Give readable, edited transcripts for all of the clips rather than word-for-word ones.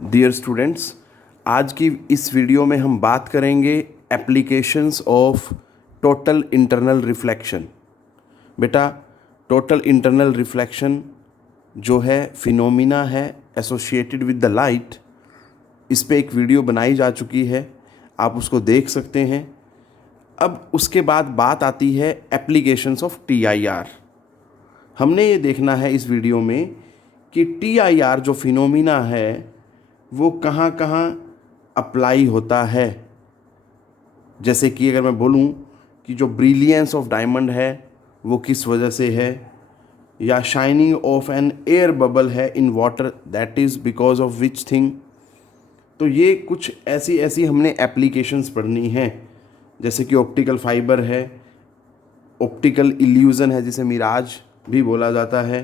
Dear students, आज की इस वीडियो में हम बात करेंगे applications of total internal reflection. बेटा, टोटल इंटरनल रिफ्लेक्शन जो है फिनोमिना है एसोसिएटेड विद द लाइट, इस पे एक वीडियो बनाई जा चुकी है, आप उसको देख सकते हैं। अब उसके बाद बात आती है एप्लीकेशंस ऑफ TIR। हमने ये देखना है इस वीडियो में कि TIR जो फिनोमिना है वो कहाँ कहाँ अप्लाई होता है। जैसे कि अगर मैं बोलूँ कि जो ब्रिलियंस ऑफ डायमंड है वो किस वजह से है, या shining of an air bubble है in water, that is because of which thing. तो ये कुछ ऐसी ऐसी हमने एप्लीकेशंस पढ़नी हैं, जैसे कि ऑप्टिकल फाइबर है, ऑप्टिकल इल्यूज़न है जिसे मिराज भी बोला जाता है,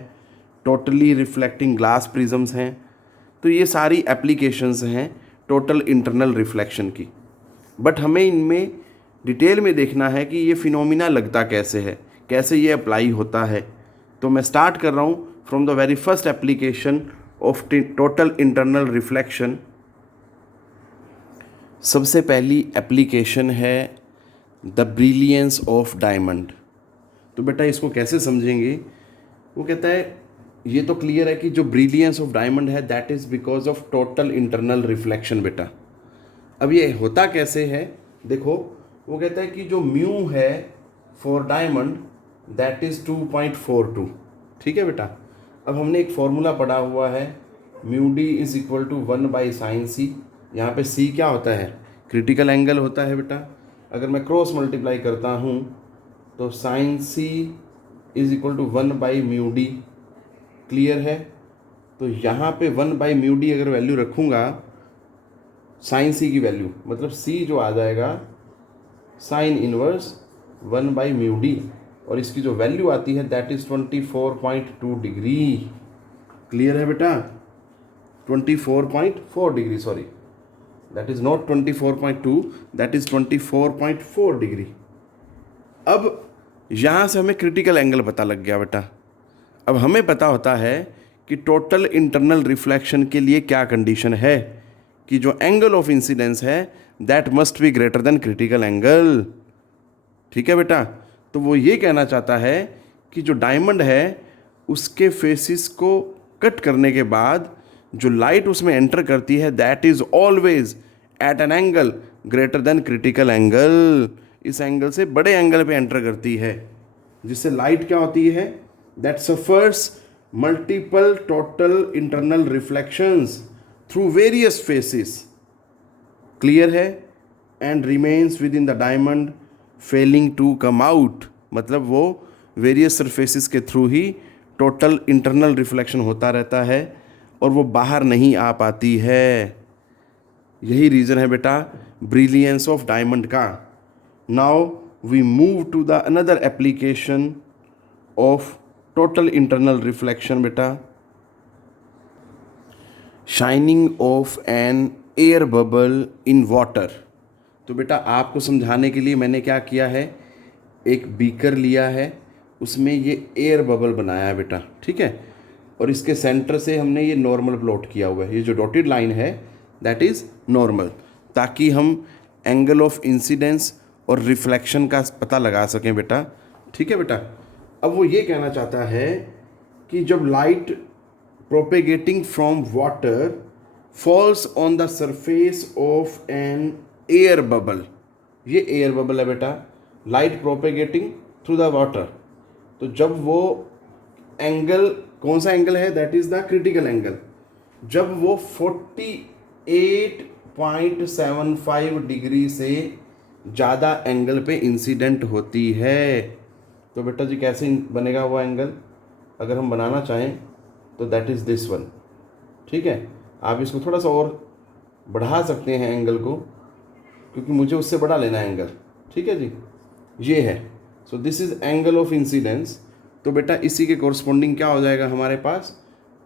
टोटली रिफ्लेक्टिंग ग्लास प्रिज्म्स हैं। तो ये सारी एप्लीकेशंस हैं टोटल इंटरनल रिफ्लेक्शन की। बट हमें इनमें डिटेल में देखना है कि ये फिनोमिना लगता कैसे है, कैसे ये अप्लाई होता है। तो मैं स्टार्ट कर रहा हूँ from the very first application of total internal reflection. सबसे पहली एप्लीकेशन है द ब्रिलियंस ऑफ डायमंड। तो बेटा इसको कैसे समझेंगे? वो कहता है ये तो क्लियर है कि जो ब्रिलियंस ऑफ डायमंड है that is because of total internal reflection. बेटा अब ये होता कैसे है, देखो वो कहता है कि जो म्यू है फॉर डायमंड दैट इज़ 2.42। ठीक है बेटा, अब हमने एक फॉर्मूला पढ़ा हुआ है, mu D is equal to 1/sin c। यहाँ पे c क्या होता है? क्रिटिकल एंगल होता है बेटा। अगर मैं क्रॉस मल्टीप्लाई करता हूँ तो sin c is equal to 1/μd। Clear है? तो यहाँ पे 1/μd अगर वैल्यू रखूँगा sin c की वैल्यू, मतलब c जो आ जाएगा साइन इनवर्स 1/μd, और इसकी जो वैल्यू आती है दैट इज़ 24.2 डिग्री। क्लियर है बेटा? 24.4 degree, sorry that is not 24.2, that is 24.4 degree. अब यहाँ से हमें क्रिटिकल एंगल पता लग गया बेटा। अब हमें पता होता है कि टोटल इंटरनल रिफ्लेक्शन के लिए क्या कंडीशन है कि जो एंगल ऑफ इंसिडेंस है that must be greater than critical angle. ठीक है बेटा, तो वो ये कहना चाहता है कि जो डायमंड है उसके फेसिस को कट करने के बाद जो लाइट उसमें एंटर करती है that is always at an angle greater than critical angle. इस एंगल से बड़े एंगल पे एंटर करती है, जिससे लाइट क्या होती है, that suffers multiple total internal reflections through various faces. Clear है? And remains within the diamond failing to come out, मतलब वो वेरियस सरफेसिस के थ्रू ही टोटल इंटरनल रिफ्लेक्शन होता रहता है और वो बाहर नहीं आ पाती है। यही रीज़न है बेटा ब्रिलियंस ऑफ डायमंड का। Now we move to the another application of total internal reflection बेटा, shining of an air bubble in water. तो बेटा आपको समझाने के लिए मैंने क्या किया है, एक बीकर लिया है, उसमें ये एयर बबल बनाया है बेटा। ठीक है, और इसके सेंटर से हमने ये नॉर्मल प्लॉट किया हुआ है, ये जो डॉटेड लाइन है दैट इज़ नॉर्मल, ताकि हम एंगल ऑफ इंसिडेंस और रिफ्लेक्शन का पता लगा सकें बेटा। ठीक है बेटा, अब वो ये कहना चाहता है कि जब light propagating from water falls on the surface of an air bubble, ये एयर बबल है बेटा, light propagating through the water, तो जब वो एंगल, कौन सा एंगल है, that is the critical angle, जब वो 48.75 डिग्री से ज़्यादा एंगल पे इंसिडेंट होती है। तो बेटा जी कैसे बनेगा वो एंगल, अगर हम बनाना चाहें तो दैट इज़ दिस वन। ठीक है, आप इसको थोड़ा सा और बढ़ा सकते हैं एंगल को, क्योंकि मुझे उससे बड़ा लेना है एंगल। ठीक है जी, ये है, so this is angle of incidence. तो बेटा इसी के कोरस्पॉन्डिंग क्या हो जाएगा हमारे पास,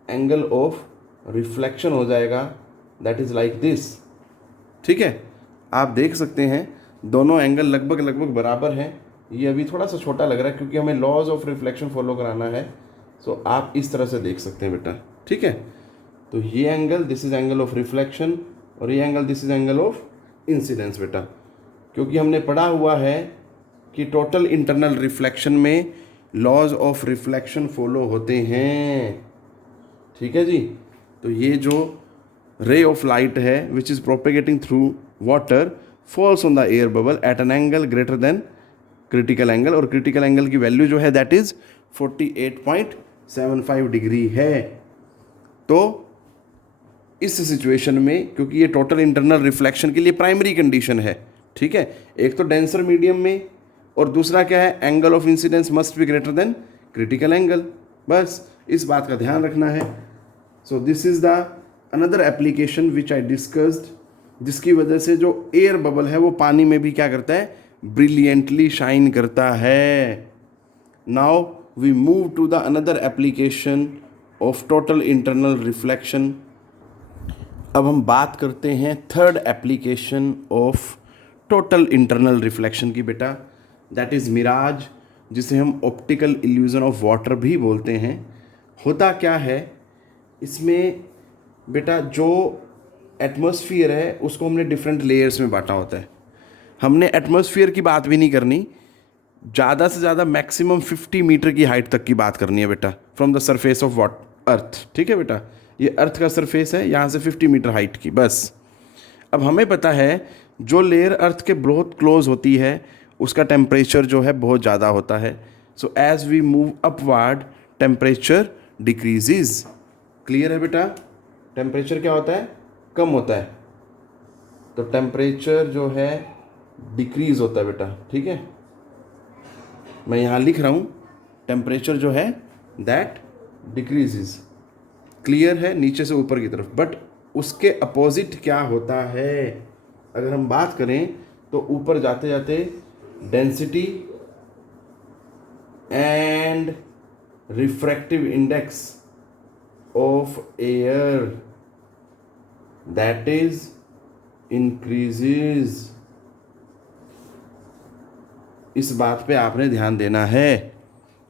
एंगल ऑफ रिफ्लेक्शन हो जाएगा, दैट इज़ लाइक दिस। ठीक है, आप देख सकते हैं दोनों एंगल लगभग लगभग बराबर हैं। ये अभी थोड़ा सा छोटा लग रहा है क्योंकि हमें लॉज ऑफ रिफ्लेक्शन फॉलो कराना है, सो आप इस तरह से देख सकते हैं बेटा। ठीक है, तो ये angle this is angle of reflection और ये angle this is angle of incidence बेटा, क्योंकि हमने पढ़ा हुआ है कि टोटल इंटरनल रिफ्लेक्शन में लॉज ऑफ रिफ्लेक्शन फॉलो होते हैं। ठीक है जी। तो ये जो रे ऑफ लाइट है which is propagating through water falls on the air bubble at an angle greater than critical angle, और क्रिटिकल एंगल की वैल्यू जो है दैट इज़ 48.75 डिग्री है। तो इस सिचुएशन में, क्योंकि ये टोटल इंटरनल रिफ्लेक्शन के लिए प्राइमरी कंडीशन है, ठीक है, एक तो डेंसर मीडियम में और दूसरा क्या है, angle of incidence must be greater than critical angle, बस इस बात का ध्यान रखना है। So this is the another application which I discussed, जिसकी वजह से जो एयर बबल है वो पानी में भी क्या करता है, ब्रिलियंटली शाइन करता है। Now we move to the another application of total internal reflection. अब हम बात करते हैं third application of total internal reflection की बेटा, दैट इज़ मिराज, जिसे हम ऑप्टिकल इल्यूजन ऑफ वाटर भी बोलते हैं। होता क्या है इसमें बेटा, जो एटमॉस्फियर है उसको हमने डिफरेंट लेयर्स में बांटा होता है। हमने एटमॉस्फियर की बात भी नहीं करनी, ज़्यादा से ज़्यादा मैक्सिमम 50 मीटर की हाइट तक की बात करनी है बेटा, from the surface of earth. ठीक है बेटा, ये अर्थ का सरफेस है, यहाँ से 50 मीटर हाइट की बस। अब हमें पता है जो लेयर अर्थ के बहुत क्लोज होती है उसका टेम्परेचर जो है बहुत ज़्यादा होता है। So as we move upward temperature decreases. Clear है बेटा, टेम्परेचर क्या होता है, कम होता है, तो टेम्परेचर जो है डिक्रीज होता है बेटा। ठीक है, मैं यहाँ लिख रहा हूँ टेम्परेचर जो है दैट डिक्रीजेज। क्लियर है, नीचे से ऊपर की तरफ। बट उसके अपोजिट क्या होता है, अगर हम बात करें तो ऊपर जाते जाते density and refractive index of air that is increases. इस बात पे आपने ध्यान देना है।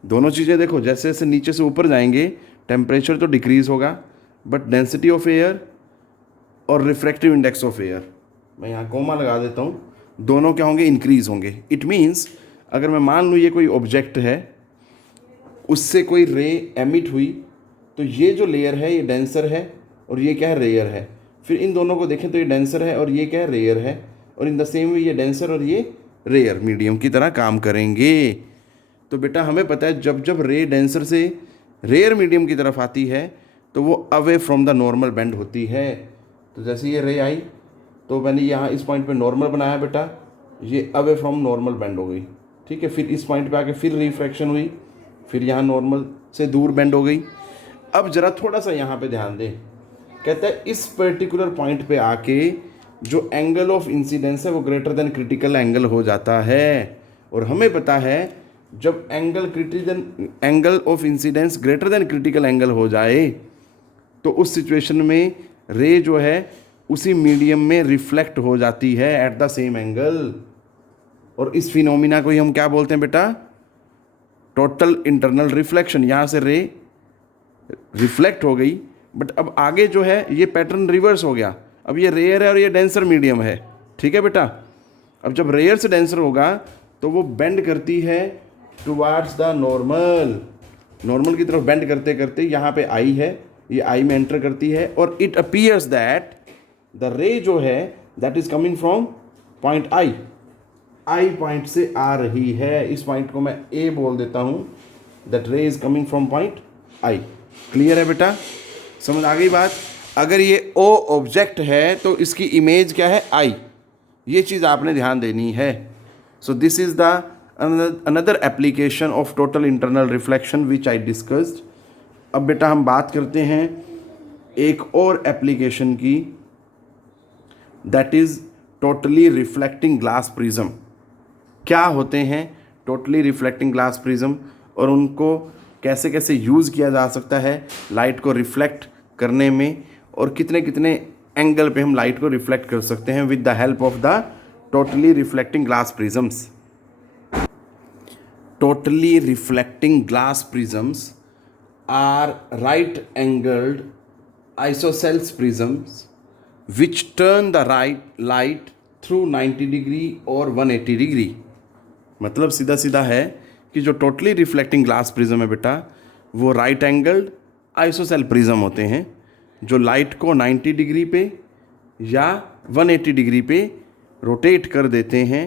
दोनों चीज़ें देखो, जैसे जैसे नीचे से ऊपर जाएंगे टेम्परेचर तो डिक्रीज होगा, बट डेंसिटी ऑफ एयर और रिफ्रैक्टिव इंडेक्स ऑफ एयर, मैं यहाँ कोमा लगा देता हूँ, दोनों क्या होंगे, इंक्रीज होंगे। इट मीन्स अगर मैं मान लूँ ये कोई ऑब्जेक्ट है, उससे कोई रे एमिट हुई, तो ये जो लेयर है ये डेंसर है और ये क्या है, रेयर है। फिर इन दोनों को देखें तो ये डेंसर है और ये क्या है, रेयर है। और इन द सेम वे ये डेंसर और ये रेयर मीडियम की तरह काम करेंगे। तो बेटा हमें पता है जब जब रे डेंसर से रेयर मीडियम की तरफ आती है तो वो away from the normal bend होती है। तो जैसे ये रे आई तो मैंने यहाँ इस पॉइंट पे नॉर्मल बनाया बेटा, ये अवे फ्रॉम नॉर्मल बेंड हो गई। ठीक है, फिर इस पॉइंट पे आके फिर रिफ्रैक्शन हुई, फिर यहाँ नॉर्मल से दूर बेंड हो गई। अब ज़रा थोड़ा सा यहाँ पे ध्यान दें, कहता है इस पर्टिकुलर पॉइंट पे आके जो एंगल ऑफ इंसिडेंस है वो ग्रेटर देन क्रिटिकल एंगल हो जाता है। और हमें पता है जब angle of incidence greater than critical angle हो जाए तो उस सिचुएशन में रे जो है उसी मीडियम में रिफ्लेक्ट हो जाती है एट द सेम एंगल। और इस फिनोमिना को ही हम क्या बोलते हैं बेटा, टोटल इंटरनल रिफ्लेक्शन। यहाँ से रे रिफ्लेक्ट हो गई, बट अब आगे जो है ये पैटर्न रिवर्स हो गया, अब ये रेयर है और ये डेंसर मीडियम है। ठीक है बेटा, अब जब रेयर से डेंसर होगा तो वो बेंड करती है टुवार्ड्स द नॉर्मल, नॉर्मल की तरफ बेंड करते करते यहाँ पे आई है, ये आई में एंटर करती है और इट अपीयर्स दैट द रे जो है that is coming from point I point से आ रही है। इस पॉइंट को मैं ए बोल देता हूँ, दैट रे is coming from point I. Clear है बेटा, समझ आ गई बात। अगर ये ओ ऑब्जेक्ट है तो इसकी इमेज क्या है, आई, ये चीज़ आपने ध्यान देनी है। So this is the another application of total internal reflection which I discussed। अब बेटा हम बात करते हैं एक और एप्लीकेशन की, that is totally reflecting glass prism. क्या होते हैं टोटली रिफ्लेक्टिंग ग्लास प्रिज्म और उनको कैसे कैसे यूज़ किया जा सकता है लाइट को रिफ्लेक्ट करने में, और कितने कितने एंगल पे हम लाइट को रिफ्लेक्ट कर सकते हैं with the help of the totally reflecting glass prisms. Totally reflecting glass prisms are right angled isosceles prisms which turn the light through 90 degree और 180 डिग्री। मतलब सीधा सीधा है कि जो टोटली रिफ्लेक्टिंग ग्लास प्रिज्म है बेटा, वो राइट एंगल्ड आइसोसेल प्रिज्म होते हैं जो लाइट को 90 डिग्री पे या 180 डिग्री पे रोटेट कर देते हैं।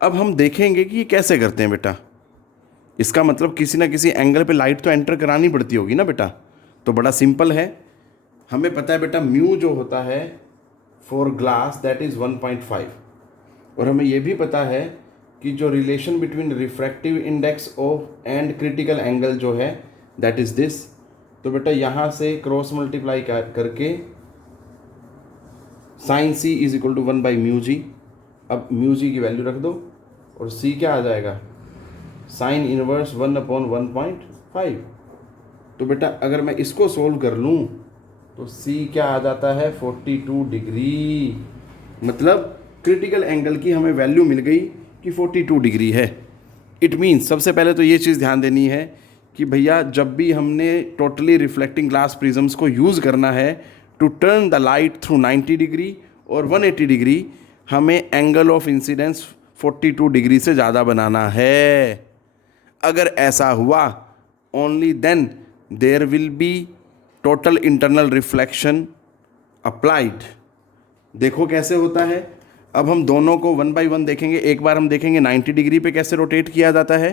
अब हम देखेंगे कि ये कैसे करते हैं बेटा। इसका मतलब किसी ना किसी एंगल पे लाइट तो एंटर करानी पड़ती होगी ना बेटा। तो बड़ा सिंपल है, हमें पता है बेटा म्यू जो होता है फॉर ग्लास दैट इज़ 1.5, और हमें ये भी पता है कि जो relation between refractive index of and critical angle जो है दैट इज़ दिस। तो बेटा यहाँ से क्रॉस मल्टीप्लाई करके sine C is equal to 1/μg। अब म्यू जी की वैल्यू रख दो और सी क्या आ जाएगा, साइन इनवर्स 1/1.5। तो बेटा अगर मैं इसको सोल्व कर लूँ तो सी क्या आ जाता है 42 डिग्री। मतलब क्रिटिकल एंगल की हमें वैल्यू मिल गई कि 42 डिग्री है। इट मीन्स सबसे पहले तो ये चीज़ ध्यान देनी है कि भैया जब भी हमने टोटली रिफ्लेक्टिंग ग्लास प्रिज्म्स को यूज़ करना है to turn the light through 90 degree और 180 डिग्री, हमें एंगल ऑफ इंसिडेंस 42 डिग्री से ज़्यादा बनाना है। अगर ऐसा हुआ only then there will be total internal reflection applied. देखो कैसे होता है। अब हम दोनों को 1 by 1 देखेंगे। एक बार हम देखेंगे 90 डिग्री पे कैसे रोटेट किया जाता है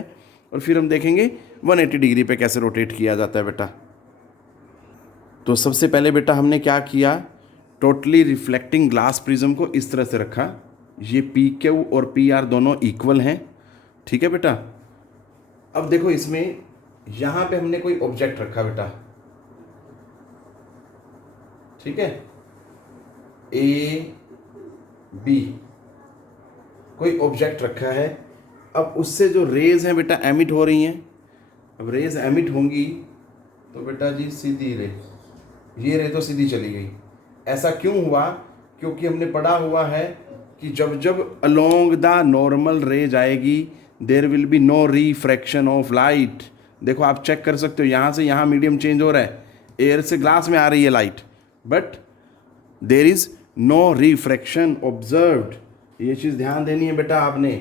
और फिर हम देखेंगे 180 डिग्री पे कैसे रोटेट किया जाता है बेटा। तो सबसे पहले बेटा हमने क्या किया, टोटली रिफ्लेक्टिंग ग्लास प्रिज्म को इस तरह से रखा। ये पी क्यू और पी आर दोनों इक्वल हैं, ठीक है बेटा। अब देखो इसमें यहाँ पे हमने कोई ऑब्जेक्ट रखा बेटा, ठीक है, ए बी कोई ऑब्जेक्ट रखा है। अब उससे जो रेज हैं बेटा एमिट हो रही हैं। अब रेज एमिट होंगी तो बेटा जी सीधी रे, ये रे तो सीधी चली गई। ऐसा क्यों हुआ, क्योंकि हमने पढ़ा हुआ है कि जब जब अलोंग द नॉर्मल रे जाएगी there will be no refraction of light. देखो आप चेक कर सकते हो, यहाँ से यहाँ मीडियम चेंज हो रहा है, एयर से ग्लास में आ रही है light, but there is no refraction observed. ये चीज़ ध्यान देनी है बेटा आपने,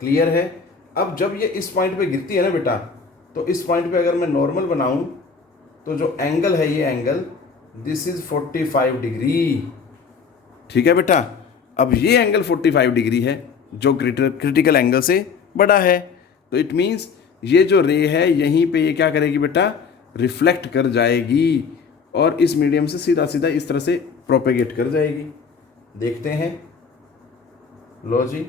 क्लियर है। अब जब ये इस पॉइंट पे गिरती है ना बेटा, तो इस पॉइंट पे अगर मैं नॉर्मल बनाऊं तो जो एंगल है ये एंगल दिस इज 45 डिग्री, ठीक है बेटा। अब ये एंगल 45 डिग्री है जो क्रिटिकल एंगल से बड़ा है। तो इट मीन्स ये जो रे है यहीं पे ये क्या करेगी बेटा, रिफ्लेक्ट कर जाएगी और इस मीडियम से सीधा सीधा इस तरह से प्रोपेगेट कर जाएगी। देखते हैं, लो जी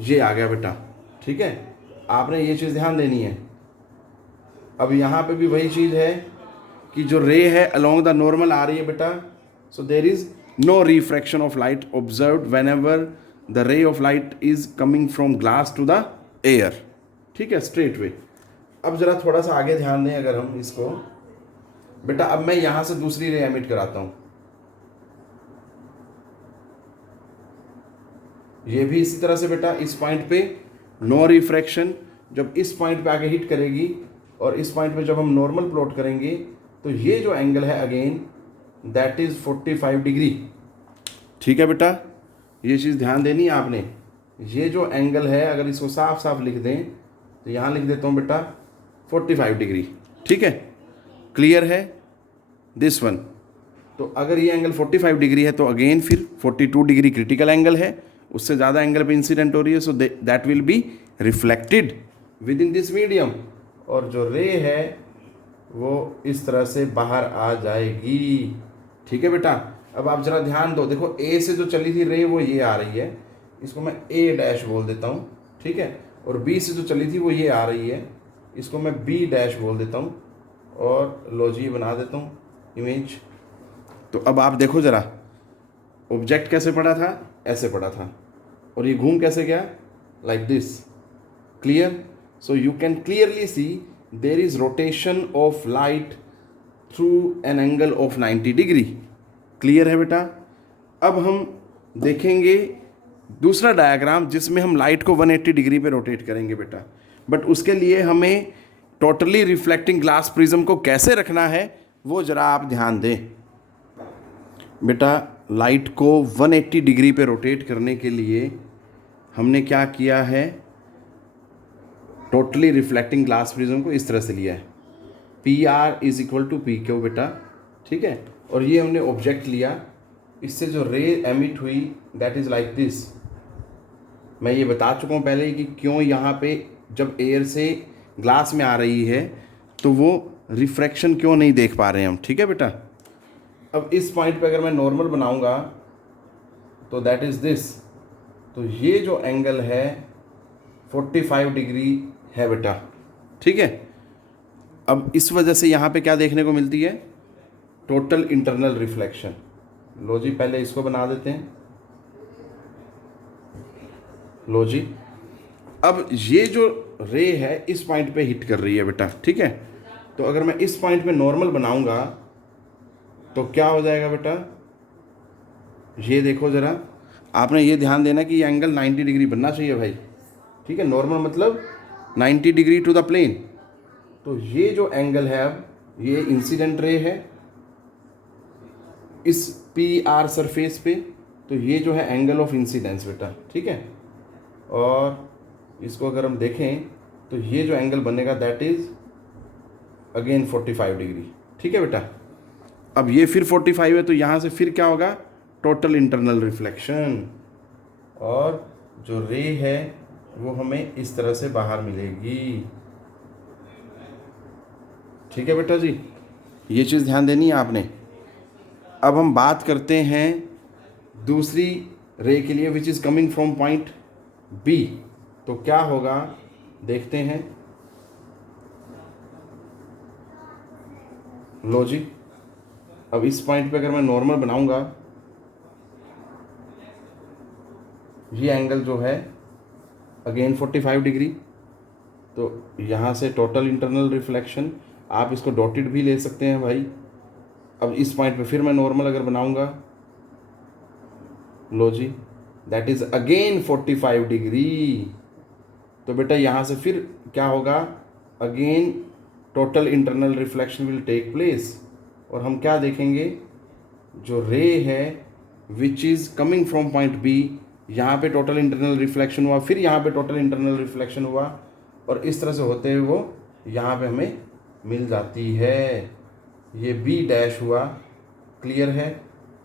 ये आ गया बेटा, ठीक है। आपने ये चीज़ ध्यान देनी है। अब यहाँ पे भी वही चीज़ है कि जो रे है अलोंग द नॉर्मल आ रही है बेटा, so there is no refraction of light observed whenever the ray of light is coming from glass to the air, ठीक है, स्ट्रेट वे। अब ज़रा थोड़ा सा आगे ध्यान दें अगर हम इसको बेटा, अब मैं यहाँ से दूसरी रे एमिट कराता हूँ। ये भी इसी तरह से बेटा, इस पॉइंट पे नो रिफ्रैक्शन, जब इस पॉइंट पे आगे हिट करेगी और इस पॉइंट पे जब हम नॉर्मल प्लॉट करेंगे तो ये जो एंगल है अगेन दैट इज 45 डिग्री, ठीक है बेटा। ये चीज़ ध्यान देनी है आपने। ये जो एंगल है अगर इसको साफ साफ लिख दें तो यहाँ लिख देता हूँ बेटा 45 डिग्री, ठीक है, क्लियर है दिस वन। तो अगर ये एंगल 45 डिग्री है तो अगेन फिर 42 डिग्री क्रिटिकल एंगल है, उससे ज़्यादा एंगल पे इंसिडेंट हो रही है, so that will be reflected with in this medium, और जो रे है वो इस तरह से बाहर आ जाएगी, ठीक है बेटा। अब आप ज़रा ध्यान दो, देखो ए से जो चली थी रे वो ये आ रही है, इसको मैं ए डैश बोल देता हूँ, ठीक है, और बी से जो चली थी वो ये आ रही है, इसको मैं बी डैश बोल देता हूँ और लॉजी बना देता हूँ इमेज। तो अब आप देखो ज़रा, ऑब्जेक्ट कैसे पड़ा था, ऐसे पड़ा था, और ये घूम कैसे गया, like this, clear. So you can clearly see there is rotation of light through an angle of 90 degree, clear है बेटा। अब हम देखेंगे दूसरा डायग्राम जिसमें हम लाइट को 180 डिग्री पे रोटेट करेंगे बेटा, बट उसके लिए हमें टोटली रिफ्लेक्टिंग ग्लास प्रिज्म को कैसे रखना है वो ज़रा आप ध्यान दें। बेटा लाइट को 180 डिग्री पे रोटेट करने के लिए हमने क्या किया है, टोटली रिफ्लेक्टिंग ग्लास प्रिज्म को इस तरह से लिया है, P R is equal to P Q बेटा, ठीक है। और ये हमने ऑब्जेक्ट लिया, इससे जो रे एमिट हुई दैट इज़ लाइक दिस। मैं ये बता चुका हूँ पहले कि क्यों यहाँ पे जब एयर से ग्लास में आ रही है तो वो रिफ्रैक्शन क्यों नहीं देख पा रहे हैं हम, ठीक है बेटा। अब इस पॉइंट पे अगर मैं नॉर्मल बनाऊँगा तो दैट इज़ दिस, तो ये जो एंगल है 45 डिग्री है बेटा, ठीक है। अब इस वजह से यहाँ पे क्या देखने को मिलती है, टोटल इंटरनल रिफ्लेक्शन। लो जी पहले इसको बना देते हैं, लो जी। अब ये जो रे है इस पॉइंट पे हिट कर रही है बेटा, ठीक है। तो अगर मैं इस पॉइंट पे नॉर्मल बनाऊंगा तो क्या हो जाएगा बेटा, ये देखो ज़रा, आपने ये ध्यान देना कि ये एंगल 90 डिग्री बनना चाहिए भाई, ठीक है। नॉर्मल मतलब 90 डिग्री टू द प्लेन। तो ये जो एंगल है, अब ये इंसिडेंट रे है इस पी आर सरफेस पे, तो ये जो है एंगल ऑफ इंसिडेंस बेटा, ठीक है। और इसको अगर हम देखें तो ये जो एंगल बनेगा दैट इज़ अगेन 45 डिग्री, ठीक है बेटा। अब ये फिर 45 है तो यहाँ से फिर क्या होगा, टोटल इंटरनल रिफ्लेक्शन, और जो रे है वो हमें इस तरह से बाहर मिलेगी, ठीक है बेटा जी। ये चीज़ ध्यान देनी है आपने। अब हम बात करते हैं दूसरी रे के लिए which is coming from point B, तो क्या होगा देखते हैं। लो जी, अब इस पॉइंट पे अगर मैं नॉर्मल बनाऊंगा, ये एंगल जो है अगेन 45 डिग्री, तो यहाँ से टोटल इंटरनल रिफ्लेक्शन, आप इसको डॉटेड भी ले सकते हैं भाई। अब इस पॉइंट पे फिर मैं नॉर्मल अगर बनाऊंगा, लो जी दैट इज़ अगेन 45 डिग्री, तो बेटा यहाँ से फिर क्या होगा, again total internal reflection will take place, और हम क्या देखेंगे, जो रे है which is coming from point B, यहाँ पे टोटल इंटरनल रिफ्लेक्शन हुआ, फिर यहाँ पे टोटल इंटरनल रिफ्लेक्शन हुआ, और इस तरह से होते हुए वो यहाँ पे हमें मिल जाती है। ये बी डैश हुआ, क्लियर है,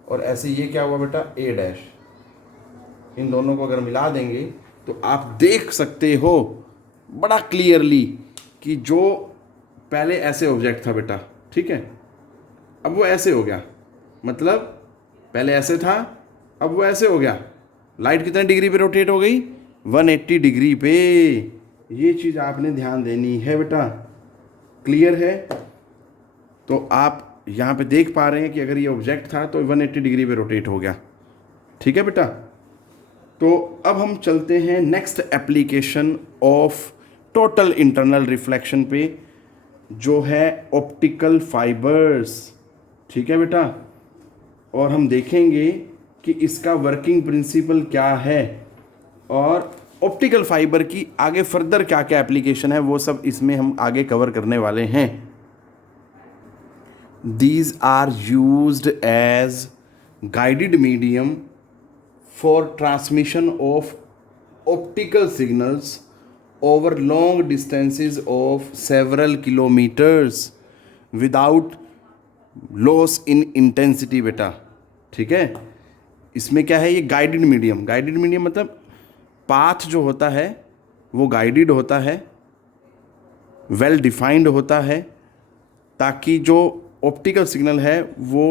और ऐसे ये क्या हुआ बेटा, ए डैश। इन दोनों को अगर मिला देंगे तो आप देख सकते हो बड़ा क्लियरली कि जो पहले ऐसे ऑब्जेक्ट था बेटा, ठीक है, अब वो ऐसे हो गया, मतलब पहले ऐसे था अब वो ऐसे हो गया। लाइट कितने डिग्री पे रोटेट हो गई, 180 डिग्री पे। ये चीज़ आपने ध्यान देनी है बेटा, क्लियर है। तो आप यहाँ पे देख पा रहे हैं कि अगर ये ऑब्जेक्ट था तो 180 डिग्री पे रोटेट हो गया, ठीक है बेटा। तो अब हम चलते हैं next application of total internal reflection पे, जो है ऑप्टिकल फाइबर्स, ठीक है बेटा। और हम देखेंगे कि इसका वर्किंग प्रिंसिपल क्या है और ऑप्टिकल फाइबर की आगे फर्दर क्या क्या एप्लीकेशन है, वो सब इसमें हम आगे कवर करने वाले हैं। These are used as guided medium for transmission of optical signals over long distances of several kilometers without loss in intensity बेटा, ठीक है। इसमें क्या है, ये गाइडेड मीडियम, गाइडेड मीडियम मतलब पाथ जो होता है वो गाइडेड होता है, वेल डिफाइंड होता है, ताकि जो ऑप्टिकल सिग्नल है वो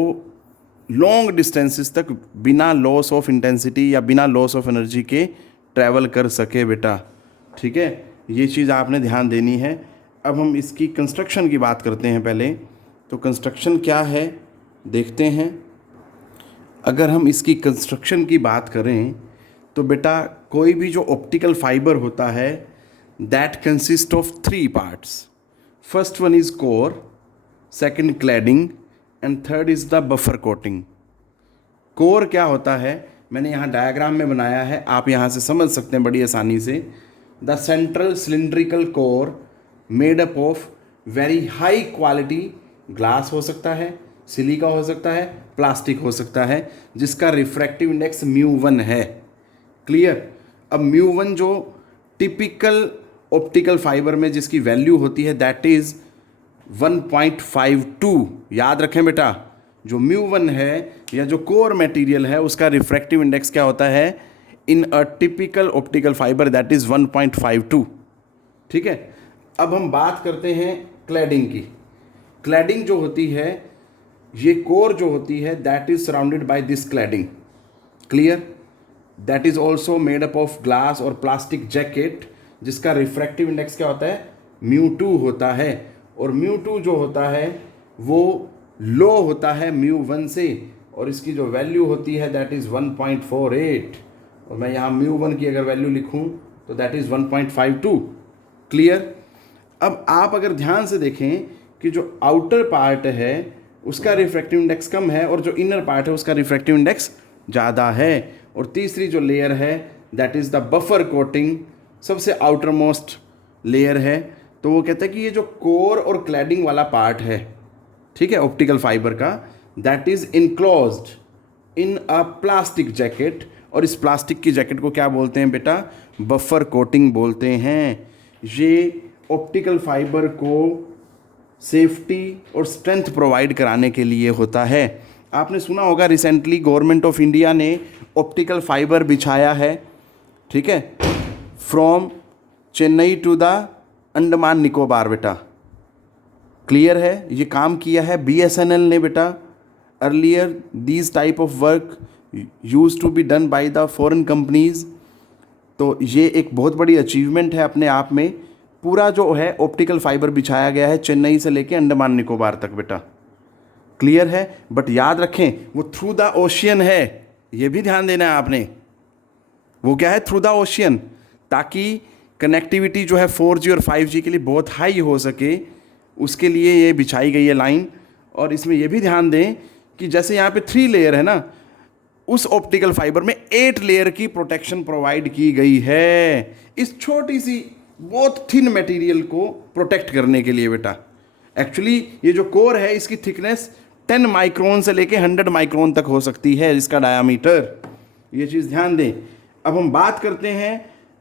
लॉन्ग डिस्टेंसेस तक बिना लॉस ऑफ इंटेंसिटी या बिना लॉस ऑफ एनर्जी के ट्रैवल कर सके बेटा, ठीक है। ये चीज़ आपने ध्यान देनी है। अब हम इसकी कंस्ट्रक्शन की बात करते हैं पहले। तो कंस्ट्रक्शन क्या है देखते हैं। अगर हम इसकी कंस्ट्रक्शन की बात करें तो बेटा कोई भी जो ऑप्टिकल फाइबर होता है that consist of 3 parts. First one is core, second cladding and third is the buffer coating. Core क्या होता है, मैंने यहाँ डायग्राम में बनाया है, आप यहाँ से समझ सकते हैं बड़ी आसानी से। The central cylindrical core made up of very high quality glass हो सकता है, सिलिका हो सकता है, प्लास्टिक हो सकता है, जिसका रिफ्रैक्टिव इंडेक्स μ1 है। क्लियर। अब μ1 जो टिपिकल ऑप्टिकल फाइबर में जिसकी वैल्यू होती है दैट इज 1.52। याद रखें बेटा, जो μ1 है या जो कोर मटेरियल है उसका रिफ्रैक्टिव इंडेक्स क्या होता है in a typical optical fibre that is 1.52। ठीक है। अब हम बात करते हैं क्लैडिंग की। क्लैडिंग जो होती है, ये कोर जो होती है that is surrounded by this cladding. Clear. That is also made up of glass और प्लास्टिक जैकेट, जिसका रिफ्रैक्टिव इंडेक्स क्या होता है μ2 होता है, और μ2 जो होता है वो लो होता है μ1 से, और इसकी जो वैल्यू होती है दैट इज़ 1.48, और मैं यहाँ μ1 की अगर वैल्यू लिखूँ तो दैट इज़ 1.52। क्लियर। अब आप अगर ध्यान से देखें कि जो आउटर पार्ट है उसका रिफ्रैक्टिव इंडेक्स कम है और जो इनर पार्ट है उसका रिफ्रैक्टिव इंडेक्स ज़्यादा है। और तीसरी जो लेयर है that is the buffer coating, सबसे आउटर मोस्ट लेयर है। तो वो कहता है कि ये जो कोर और क्लैडिंग वाला पार्ट है, ठीक है, ऑप्टिकल फाइबर का, that is enclosed in a plastic jacket, और इस प्लास्टिक की जैकेट को क्या बोलते हैं बेटा, बफर कोटिंग बोलते हैं। ये ऑप्टिकल फाइबर को सेफ्टी और स्ट्रेंथ प्रोवाइड कराने के लिए होता है। आपने सुना होगा रिसेंटली गवर्नमेंट ऑफ इंडिया ने ऑप्टिकल फाइबर बिछाया है, ठीक है, from Chennai to the Andaman Nicobar बेटा। क्लियर है, ये काम किया है BSNL ने बेटा। Earlier these type of work use to be done by the foreign companies. तो ये एक बहुत बड़ी अचीवमेंट है अपने आप में। पूरा जो है ऑप्टिकल फाइबर बिछाया गया है चेन्नई से लेके अंडमान निकोबार तक बेटा। क्लियर है। बट याद रखें वो थ्रू द ओशियन है, ये भी ध्यान देना है आपने। वो क्या है, थ्रू द ओशियन, ताकि कनेक्टिविटी जो है 4G और 5G के लिए बहुत हाई हो सके, उसके लिए ये बिछाई गई है लाइन। और इसमें ये भी ध्यान दें कि जैसे यहाँ पे 3 लेयर है ना, उस ऑप्टिकल फाइबर में 8 लेयर की प्रोटेक्शन प्रोवाइड की गई है, इस छोटी सी बहुत थिन मटेरियल को प्रोटेक्ट करने के लिए बेटा। एक्चुअली ये जो कोर है इसकी थिकनेस 10 माइक्रोन से लेके 100 माइक्रोन तक हो सकती है इसका डायामीटर, ये चीज़ ध्यान दें। अब हम बात करते हैं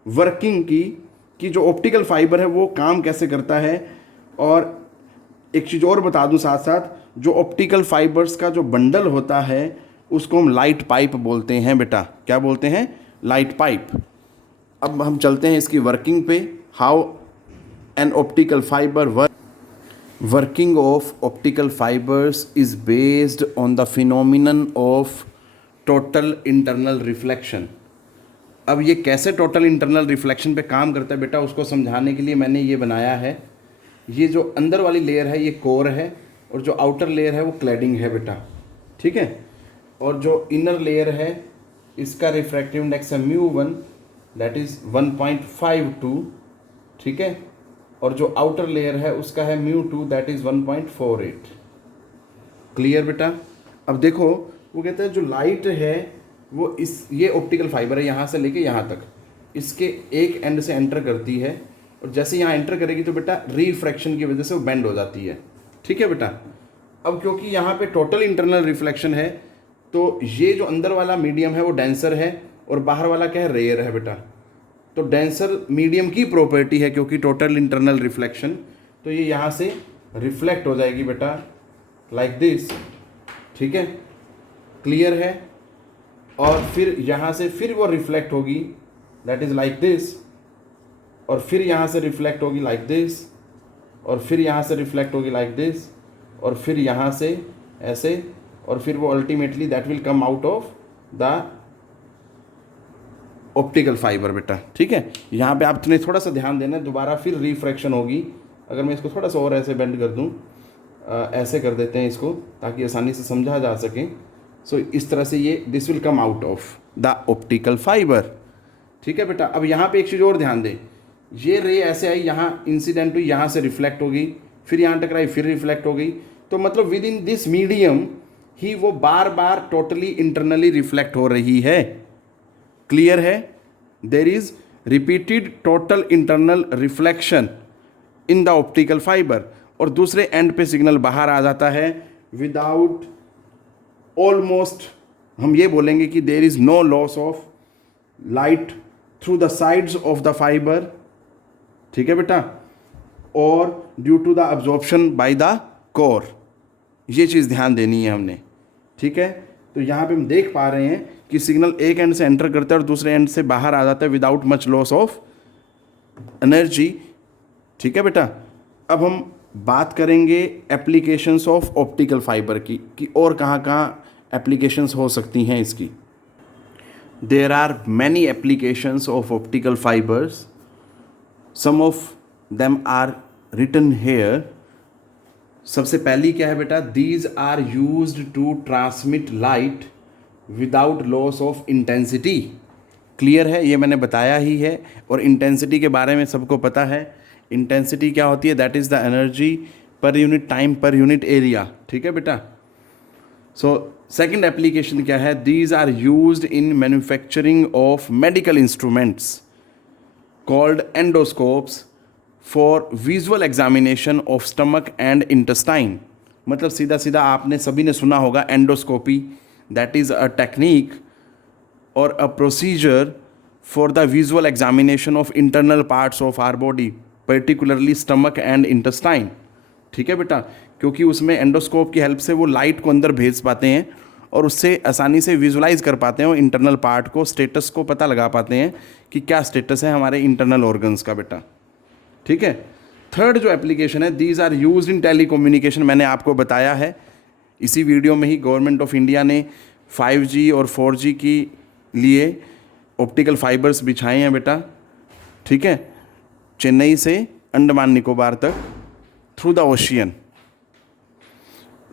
वर्किंग की, कि जो ऑप्टिकल फाइबर है वो काम कैसे करता है। और एक चीज़ और बता दूं साथ साथ, जो ऑप्टिकल फाइबर्स का जो बंडल होता है उसको हम लाइट पाइप बोलते हैं बेटा। क्या बोलते हैं, लाइट पाइप। अब हम चलते हैं इसकी वर्किंग पे। How an optical fibre working of optical fibres is based on the phenomenon of total internal reflection. अब ये कैसे टोटल इंटरनल रिफ्लेक्शन पे काम करता है बेटा, उसको समझाने के लिए मैंने ये बनाया है। ये जो अंदर वाली लेयर है ये कोर है, और जो आउटर लेयर है वो क्लैडिंग है बेटा, ठीक है। और जो इनर लेयर है इसका रिफ्रैक्टिव इंडेक्स है μ1 दैट इज़ 1.52, ठीक है। और जो आउटर लेयर है उसका है μ2 दैट इज़ 1.48। क्लियर बेटा। अब देखो वो कहता है जो लाइट है वो ये ऑप्टिकल फाइबर है, यहाँ से लेके यहाँ तक इसके एक एंड से एंटर करती है, और जैसे यहाँ एंटर करेगी तो बेटा रिफ्रैक्शन की वजह से वो बेंड हो जाती है, ठीक है बेटा। अब क्योंकि यहाँ पे टोटल इंटरनल रिफ्लेक्शन है, तो ये जो अंदर वाला मीडियम है वो डेंसर है और बाहर वाला क्या है, रेयर है बेटा। तो डेंसर मीडियम की प्रॉपर्टी है क्योंकि टोटल इंटरनल रिफ्लेक्शन, तो ये यहाँ से रिफ्लेक्ट हो जाएगी बेटा लाइक दिस, ठीक है। क्लियर है। और फिर यहाँ से फिर वो रिफ्लेक्ट होगी दैट इज़ लाइक दिस, और फिर यहाँ से रिफ्लेक्ट होगी लाइक दिस, और फिर यहाँ से रिफ्लेक्ट होगी लाइक दिस, और फिर यहाँ से ऐसे, और फिर वो ultimately that will come out of the optical fibre बेटा, ठीक है। यहाँ पे आपने थोड़ा सा ध्यान देना है, दोबारा फिर रिफ्रैक्शन होगी। अगर मैं इसको थोड़ा सा और ऐसे बेंड कर दूँ, ऐसे कर देते हैं इसको ताकि आसानी से समझा जा सके। सो इस तरह से ये this will come out of the optical fibre, ठीक है बेटा। अब यहाँ पे एक चीज़ और ध्यान दें, ये रे ऐसे आई, यहाँ इंसिडेंट हुई, यहाँ से रिफ्लेक्ट हो गई, फिर यहाँ टकराई, फिर रिफ्लेक्ट हो गई, तो मतलब विद इन दिस मीडियम ही वो बार बार टोटली इंटरनली रिफ्लेक्ट हो रही है। क्लियर है। There is repeated total internal reflection in the optical fibre, और दूसरे एंड पे सिग्नल बाहर आ जाता है विदाउट, ऑलमोस्ट हम ये बोलेंगे कि there is no loss of light through the sides of the fibre, ठीक है बेटा, और due to the absorption by the core. ये चीज़ ध्यान देनी है हमने, ठीक है। तो यहाँ पे हम देख पा रहे हैं कि सिग्नल एक एंड से एंटर करता है और दूसरे एंड से बाहर आ जाता है without much loss of energy, ठीक है बेटा। अब हम बात करेंगे एप्लीकेशंस ऑफ ऑप्टिकल फाइबर की कि और कहाँ एप्लीकेशंस हो सकती हैं इसकी। There are many applications of optical fibres, some of them are written here. सबसे पहली क्या है बेटा, these are used to transmit light without loss of intensity. Clear है, ये मैंने बताया ही है। और इंटेंसिटी के बारे में सबको पता है, इंटेंसिटी क्या होती है, that is the energy per unit time per unit area, ठीक है बेटा। सो सेकंड एप्लीकेशन क्या है, these are used in manufacturing of medical instruments called endoscopes for visual examination of stomach and intestine. मतलब सीधा सीधा आपने सभी ने सुना होगा endoscopy, that is a technique or a procedure for the visual examination of internal parts of our body, particularly stomach and intestine, ठीक है बेटा। क्योंकि उसमें एंडोस्कोप की हेल्प से वो लाइट को अंदर भेज पाते हैं और उससे आसानी से विजुलाइज कर पाते हैं और इंटरनल पार्ट को, स्टेटस को पता लगा पाते हैं कि क्या स्टेटस है हमारे इंटरनल ऑर्गन्स का बेटा, ठीक है। थर्ड जो एप्लीकेशन है, these are used in telecommunication. मैंने आपको बताया है इसी वीडियो में ही, गवर्नमेंट ऑफ इंडिया ने 5G और 4G की लिए ऑप्टिकल फाइबर्स बिछाए हैं बेटा, ठीक है, चेन्नई से अंडमान निकोबार तक through the ocean.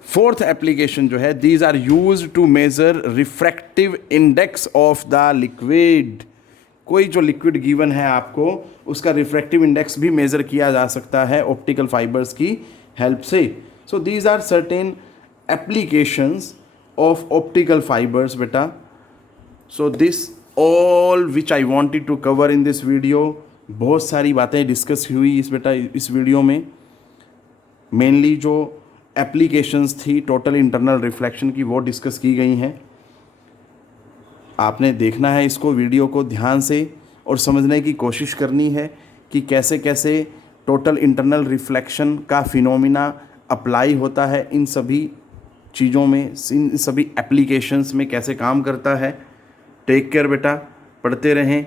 Fourth application जो है, these are used to measure refractive index of the liquid. कोई जो लिक्विड गिवन है आपको, उसका रिफ्रैक्टिव इंडेक्स भी मेजर किया जा सकता है ऑप्टिकल फाइबर्स की हेल्प से। So these are certain applications of optical fibres बेटा। So this all which I wanted to cover in this video. बहुत सारी बातें डिस्कस हुई इस वीडियो में। मेनली जो एप्लीकेशंस थी टोटल इंटरनल रिफ्लेक्शन की, वो डिस्कस की गई हैं। आपने देखना है इसको, वीडियो को ध्यान से, और समझने की कोशिश करनी है कि कैसे कैसे टोटल इंटरनल रिफ्लेक्शन का फिनोमिना अप्लाई होता है इन सभी चीज़ों में, इन सभी एप्लीकेशंस में कैसे काम करता है। टेक केयर बेटा, पढ़ते रहें।